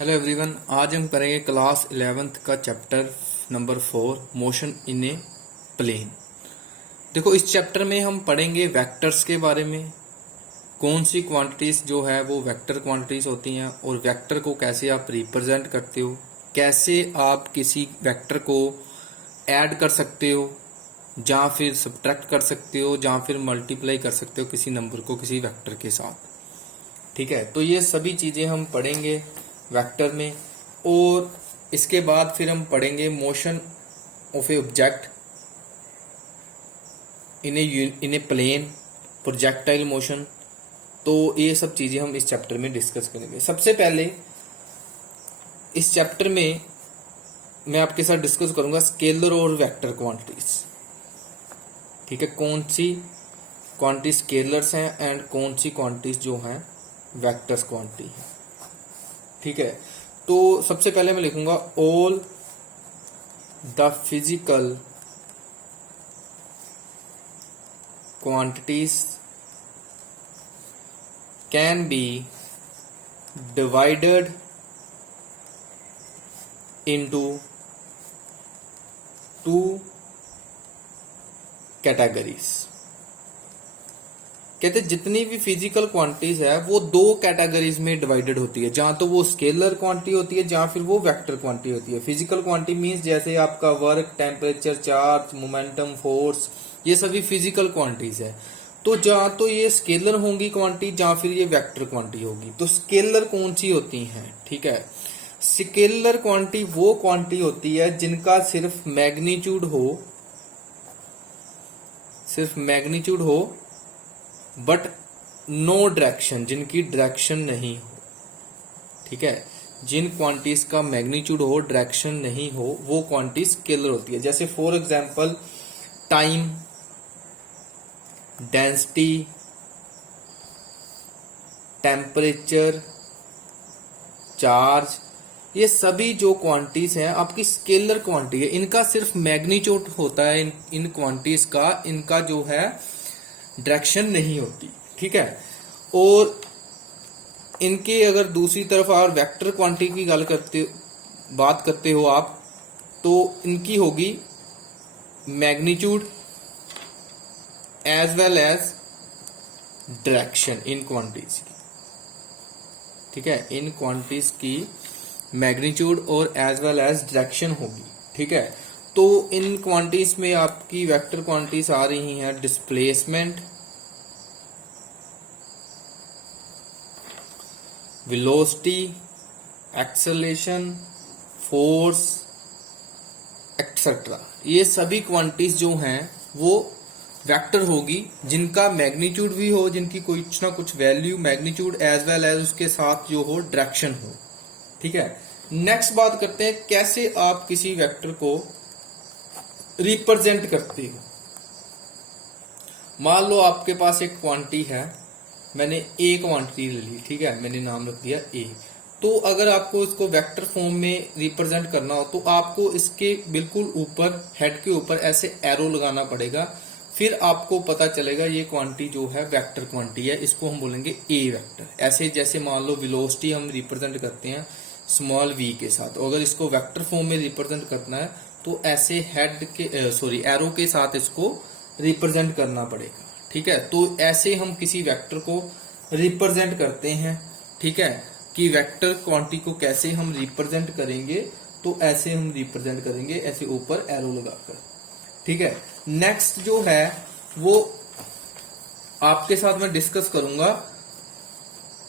Hello everyone, आज हम करेंगे क्लास 11th का chapter number 4 motion in a plane. देखो, इस चैप्टर में हम पढ़ेंगे वेक्टर्स के बारे में। कौन सी क्वांटिटीज जो है वो वेक्टर क्वांटिटीज होती हैं और वेक्टर को कैसे आप रिप्रेजेंट करते हो, कैसे आप किसी वेक्टर को ऐड कर सकते हो या फिर सब्ट्रैक्ट कर सकते हो या फिर मल्टीप्लाई कर सकते हो किसी नंबर को किसी वेक्टर के साथ। ठीक है, तो ये सभी चीजें हम पढ़ेंगे वेक्टर में। और इसके बाद फिर हम पढ़ेंगे motion of a object in a plane, projectile motion. तो ये सब चीजें हम इस चैप्टर में डिस्कस करेंगे। सबसे पहले इस चैप्टर में मैं आपके साथ डिस्कस करूंगा स्केलर और वेक्टर क्वांटिटीज। ठीक है, कौन सी क्वांटिटी स्केलर्स हैं एंड कौन सी क्वांटिटीज जो हैं वेक्टर्स क्वांटिटी है। ठीक है, तो सबसे पहले मैं लिखूंगा all the physical quantities can be divided into two categories. कहते जितनी भी फिजिकल क्वांटिटीज है वो दो कैटेगरीज में डिवाइडेड होती है, जहां तो वो स्केलर क्वांटिटी होती है जहां फिर वो वेक्टर क्वांटिटी होती है। फिजिकल क्वांटिटी मींस जैसे आपका work, temperature, charge, momentum, force, ये सभी फिजिकल क्वांटिटीज है। तो जहां तो ये स्केलर होंगी क्वांटिटी जहां फिर ये वेक्टर क्वांटिटी होगी। तो स्केलर कौन सी होती है? ठीक है, स्केलर क्वांटिटी वो क्वांटिटी होती है जिनका सिर्फ मैग्नीट्यूड हो बट नो डायरेक्शन, जिनकी डायरेक्शन नहीं हो। ठीक है, जिन क्वांटिटीज का मैग्नीट्यूड हो, डायरेक्शन नहीं हो, वो क्वांटिटी स्केलर होती है। जैसे for example time, density, temperature, charge, ये सभी जो क्वांटिटीज हैं आपकी स्केलर क्वांटिटी है। इनका सिर्फ मैग्नीट्यूड होता है, इन क्वांटिटीज का, इनका जो है डायरेक्शन नहीं होती। ठीक है, और इनके अगर दूसरी तरफ और वेक्टर क्वांटिटी की बात करते हो आप, तो इनकी होगी magnitude as well as direction इन क्वांटिटीज की। ठीक है, इन क्वांटिटीज की मैग्नीट्यूड और एज वेल एज डायरेक्शन होगी। ठीक है, तो इन क्वांटिटीज में आपकी वेक्टर क्वांटिटीज आ रही हैं displacement, velocity, acceleration, force, etcetera. ये सभी क्वांटिटीज जो हैं वो वेक्टर होगी जिनका मैग्नीट्यूड भी हो, जिनकी कुछ ना कुछ value magnitude as well as उसके साथ जो हो डायरेक्शन हो। ठीक है, नेक्स्ट बात करते हैं कैसे आप किसी वेक्टर को रिप्रेजेंट करते हो। मान लो आपके पास एक क्वांटिटी है, मैंने ए क्वांटिटी ले ली। ठीक है, मैंने नाम रख दिया ए। तो अगर आपको इसको वेक्टर फॉर्म में रिप्रेजेंट करना हो तो आपको इसके बिल्कुल ऊपर, हेड के ऊपर ऐसे एरो लगाना पड़ेगा। फिर आपको पता चलेगा ये क्वांटिटी जो है वेक्टर क्वांटिटी है, इसको हम बोलेंगे ए वेक्टर। ऐसे जैसे मान लो वेलोसिटी हम रिप्रेजेंट करते हैं स्मॉल वी के साथ, अगर इसको वेक्टर फॉर्म में रिप्रेजेंट करना है तो ऐसे हेड के एरो के साथ इसको रिप्रेजेंट करना पड़ेगा। ठीक है, तो ऐसे हम किसी वेक्टर को रिप्रेजेंट करते हैं। ठीक है, कि वेक्टर क्वांटिटी को कैसे हम रिप्रेजेंट करेंगे, तो ऐसे हम रिप्रेजेंट करेंगे, ऐसे ऊपर एरो लगाकर। ठीक है, नेक्स्ट जो है वो आपके साथ मैं डिस्कस करूंगा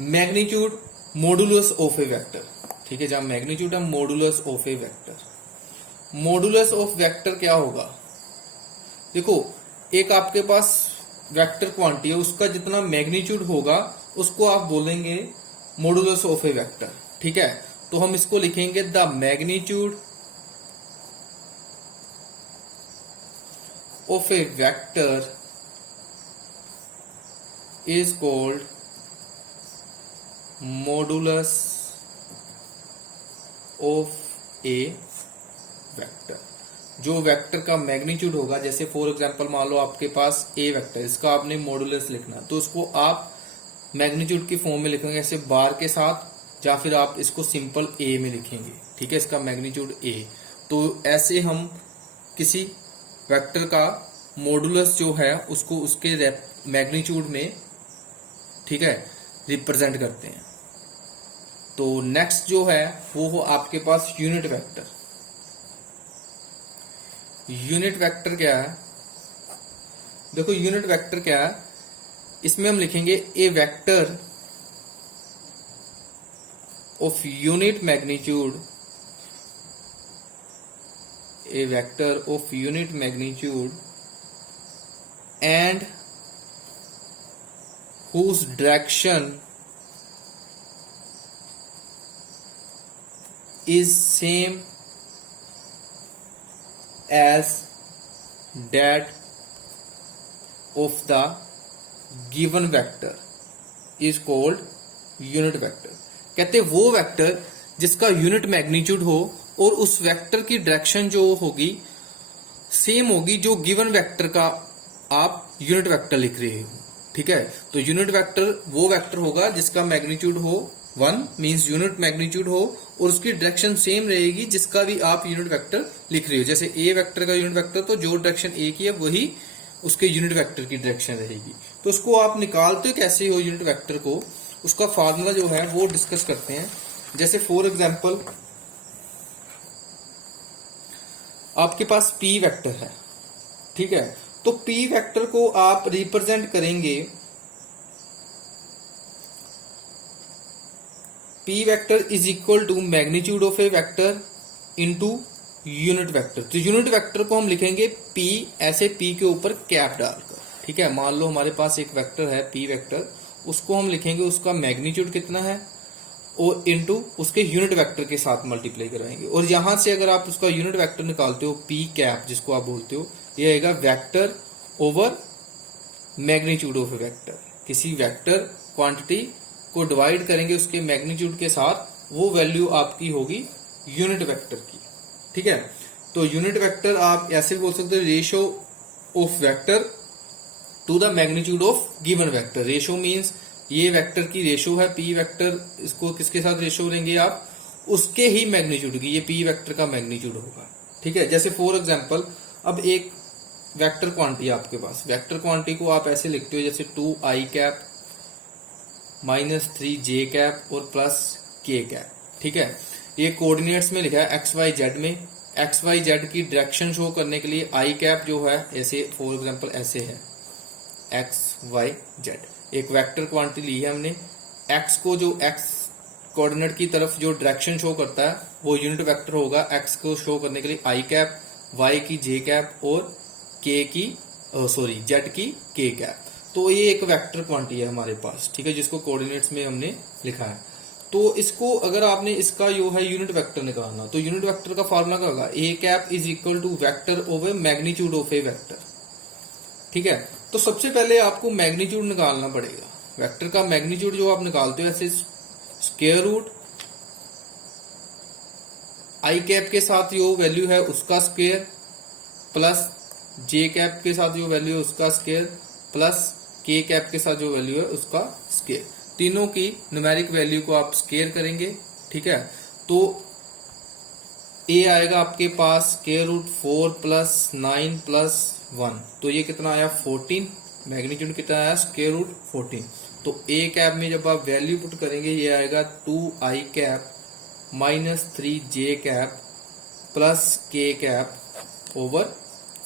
magnitude modulus of a vector. ठीक है, जहां मैग्नीट्यूड है modulus of a vector. Modulus of vector क्या होगा? देखो, एक आपके पास वेक्टर क्वांटिटी है, उसका जितना मैग्नीट्यूड होगा उसको आप बोलेंगे मॉडुलस ऑफ ए वेक्टर। ठीक है, तो हम इसको लिखेंगे the magnitude of a vector is called modulus of a vector. जो वेक्टर का मैग्नीट्यूड होगा, जैसे फॉर एग्जांपल मान लो आपके पास ए वेक्टर, इसका आपने मॉडुलस लिखना, तो उसको आप मैग्नीट्यूड की फॉर्म में लिखेंगे ऐसे बार के साथ या फिर आप इसको सिंपल ए में लिखेंगे, ठीक है, इसका मैग्नीट्यूड ए। तो ऐसे हम किसी वेक्टर का मॉडुलस जो है उसको उसके मैग्नीट्यूड में, ठीक है, रिप्रेजेंट करते हैं। तो नेक्स्ट जो है वो हो आपके पास यूनिट वेक्टर। यूनिट वेक्टर क्या है? देखो यूनिट वेक्टर क्या है, इसमें हम लिखेंगे a vector of unit magnitude, a vector of unit magnitude and whose direction is same as that of the given vector is called unit vector। कहते हैं वो वेक्टर जिसका यूनिट मैग्नीट्यूड हो और उस वेक्टर की डायरेक्शन जो होगी सेम होगी जो गिवन वेक्टर का आप यूनिट वेक्टर लिख रहे हो, ठीक है। तो यूनिट वेक्टर वो वेक्टर होगा जिसका मैग्नीट्यूड हो 1, मींस यूनिट मैग्नीट्यूड हो, और उसकी डायरेक्शन सेम रहेगी जिसका भी आप यूनिट वेक्टर लिख रहे हो। जैसे ए वेक्टर का यूनिट वेक्टर, तो जो डायरेक्शन ए की है वही उसके यूनिट वेक्टर की डायरेक्शन रहेगी। तो उसको आप निकालते कैसे हो यूनिट वेक्टर को, उसका फार्मूला जो है वो डिस्कस करते हैं। जैसे फॉर एग्जाम्पल आपके पास पी वेक्टर है, ठीक है, तो पी वेक्टर को आप रिप्रेजेंट करेंगे, P vector is equal to magnitude of a vector into unit vector. तो यूनिट वेक्टर को हम लिखेंगे पी, ऐसे पी के ऊपर कैप डालकर, ठीक है। मान लो हमारे पास एक वेक्टर है पी वेक्टर, उसको हम लिखेंगे उसका मैग्नीट्यूड कितना है और इनटू उसके यूनिट वेक्टर के साथ मल्टीप्लाई कराएंगे। और यहां से अगर आप उसका यूनिट वेक्टर निकालते हो पी कैप जिसको आप बोलते हो, यह आएगा vector over magnitude of a vector. किसी वेक्टर क्वांटिटी को डिवाइड करेंगे उसके मैग्नीट्यूड के साथ, वो वैल्यू आपकी होगी यूनिट वेक्टर की, ठीक है। तो यूनिट वेक्टर आप ऐसे बोल सकते हो ratio of vector to the magnitude of given vector. Ratio means ये वेक्टर की रेशियो है पी वेक्टर, इसको किसके साथ रेशियो लेंगे आप, उसके ही मैग्नीट्यूड की, ये पी वेक्टर का मैग्नीट्यूड होगा, ठीक है। जैसे फॉर एग्जांपल अब एक वेक्टर क्वांटिटी आपके पास, वेक्टर क्वांटिटी को आप ऐसे लिखते हो जैसे 2i cap minus 3j cap और प्लस k कैप, ठीक है। ये कोऑर्डिनेट्स में लिखा है एक्स वाई जेड में। एक्स वाई जेड की डायरेक्शन शो करने के लिए आई कैप जो है ऐसे फॉर एग्जांपल ऐसे है एक्स वाई जेड। एक वेक्टर क्वांटिटी ली है हमने, एक्स को जो एक्स कोऑर्डिनेट की तरफ जो डायरेक्शन शो करता है वो यूनिट वेक्टर होगा एक्स को शो करने के लिए आई कैप, वाई की जे कैप और के की जेड की के कैप। तो ये एक वेक्टर क्वांटिटी है हमारे पास, ठीक है, जिसको कोऑर्डिनेट्स में हमने लिखा है। तो इसको अगर आपने इसका जो है यूनिट वेक्टर निकालना, तो यूनिट वेक्टर का फॉर्मूला क्या होगा, a cap is equal to vector over magnitude of a vector, ठीक है। तो सबसे पहले आपको मैग्नीट्यूड निकालना पड़ेगा। वेक्टर का मैग्नीट्यूड जो आप निकालते हो ऐसे स्क्वायर रूट आई कैप के साथ जो वैल्यू है उसका स्क्वायर प्लस जे कैप के साथ जो वैल्यू है उसका स्क्वायर प्लस के कैप के साथ जो वैल्यू है उसका स्क्वायर। तीनों की न्यूमेरिक वैल्यू को आप स्क्वायर करेंगे, ठीक है। तो ए आएगा आपके पास स्क्वायर रूट 4 प्लस 9 प्लस 1, तो ये कितना आया 14, मैग्नीट्यूड कितना आया स्क्वायर रूट 14। तो ए कैप में जब आप वैल्यू पुट करेंगे ये आएगा 2i cap minus 3j cap plus k cap over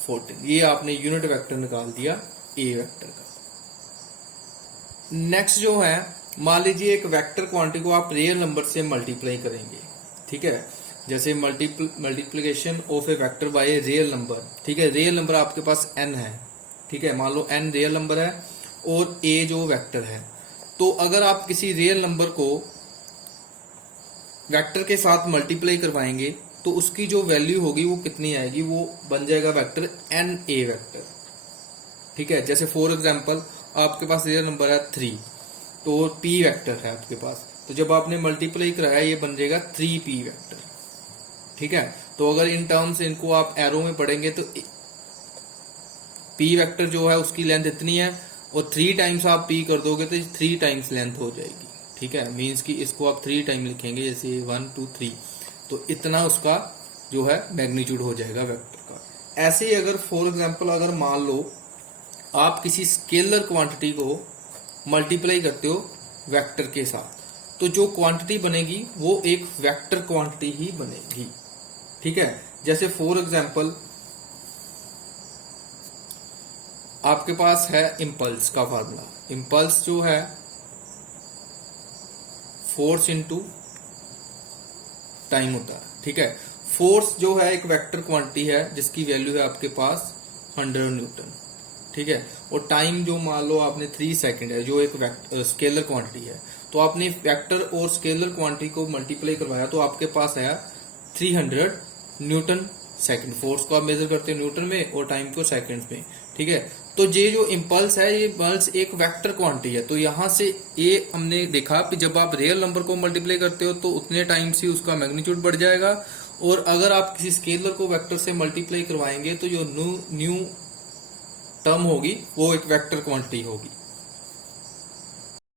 14। ये आपने यूनिट वेक्टर निकाल दिया ए वेक्टर का। नेक्स्ट जो है, मान लीजिए एक वेक्टर क्वांटिटी को आप रियल नंबर से मल्टीप्लाई करेंगे, ठीक है। जैसे multiplication of a vector by a real number, ठीक है। रियल नंबर आपके पास n है, ठीक है, मान लो n रियल नंबर है और a जो वेक्टर है। तो अगर आप किसी रियल नंबर को वेक्टर के साथ मल्टीप्लाई करवाएंगे तो उसकी जो वैल्यू होगी वो कितनी आएगी, वो बन जाएगा वेक्टर NA वेक्टर, ठीक है। जैसे फॉर एग्जांपल आपके पास रियल नंबर है 3, तो p वेक्टर है आपके पास, तो जब आपने मल्टीप्लाई कराया ये बन जाएगा 3p वेक्टर, ठीक है। तो अगर इन टर्म्स इनको आप एरो में पढ़ेंगे तो p वेक्टर जो है उसकी लेंथ इतनी है और 3 टाइम्स आप p कर दोगे तो 3 टाइम्स लेंथ हो जाएगी, ठीक है, मीन्स कि इसको आप 3 टाइम लिखेंगे, जैसे 1 2 3, तो इतना उसका जो है मैग्नीट्यूड हो जाएगा वेक्टर का। ऐसे ही अगर फॉर एग्जांपल अगर मान लो आप किसी स्केलर क्वांटिटी को मल्टीप्लाई करते हो वेक्टर के साथ, तो जो क्वांटिटी बनेगी वो एक वेक्टर क्वांटिटी ही बनेगी। ठीक है, जैसे फॉर एग्जांपल आपके पास है इम्पल्स का फार्मूला। इम्पल्स जो है फोर्स इनटू टाइम होता है। ठीक है, फोर्स जो है एक वेक्टर क्वांटिटी है जिसकी वैल्यू है आपके पास 100 न्यूटन। ठीक है, और टाइम जो मान लो आपने 3 सेकंड है जो एक स्केलर क्वांटिटी है, तो आपने वेक्टर और स्केलर क्वांटिटी को मल्टीप्लाई करवाया तो आपके पास आया 300 न्यूटन सेकंड। फोर्स को आप मेजर करते हो न्यूटन में और टाइम को सेकंड्स में। ठीक है, तो ये जो इम्पल्स है ये इम्पल्स एक वेक्टर क्वांटिटी है। तो यहां से ये हमने देखा कि जब आप रियल नंबर को मल्टीप्लाई करते हो तो उतने टाइम से उसका मैग्नीट्यूड बढ़ जाएगा, और अगर आप किसी स्केलर को वेक्टर से मल्टीप्लाई करवाएंगे तो जो न्यू टर्म होगी वो एक वेक्टर क्वांटिटी होगी।